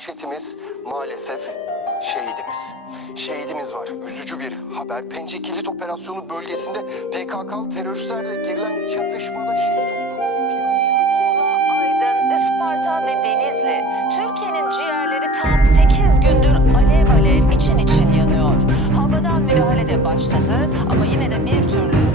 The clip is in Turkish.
manşetimiz maalesef şehidimiz. Şehidimiz var. Üzücü bir haber. Pençe Kilit Operasyonu bölgesinde PKK teröristlerle girilen çatışmada şehit oldu. Muğla, Aydın, Isparta ve Denizli. Türkiye'nin ciğerleri tam 8 gündür alev alev için için yanıyor. Havadan müdahale de başladı ama yine de bir türlü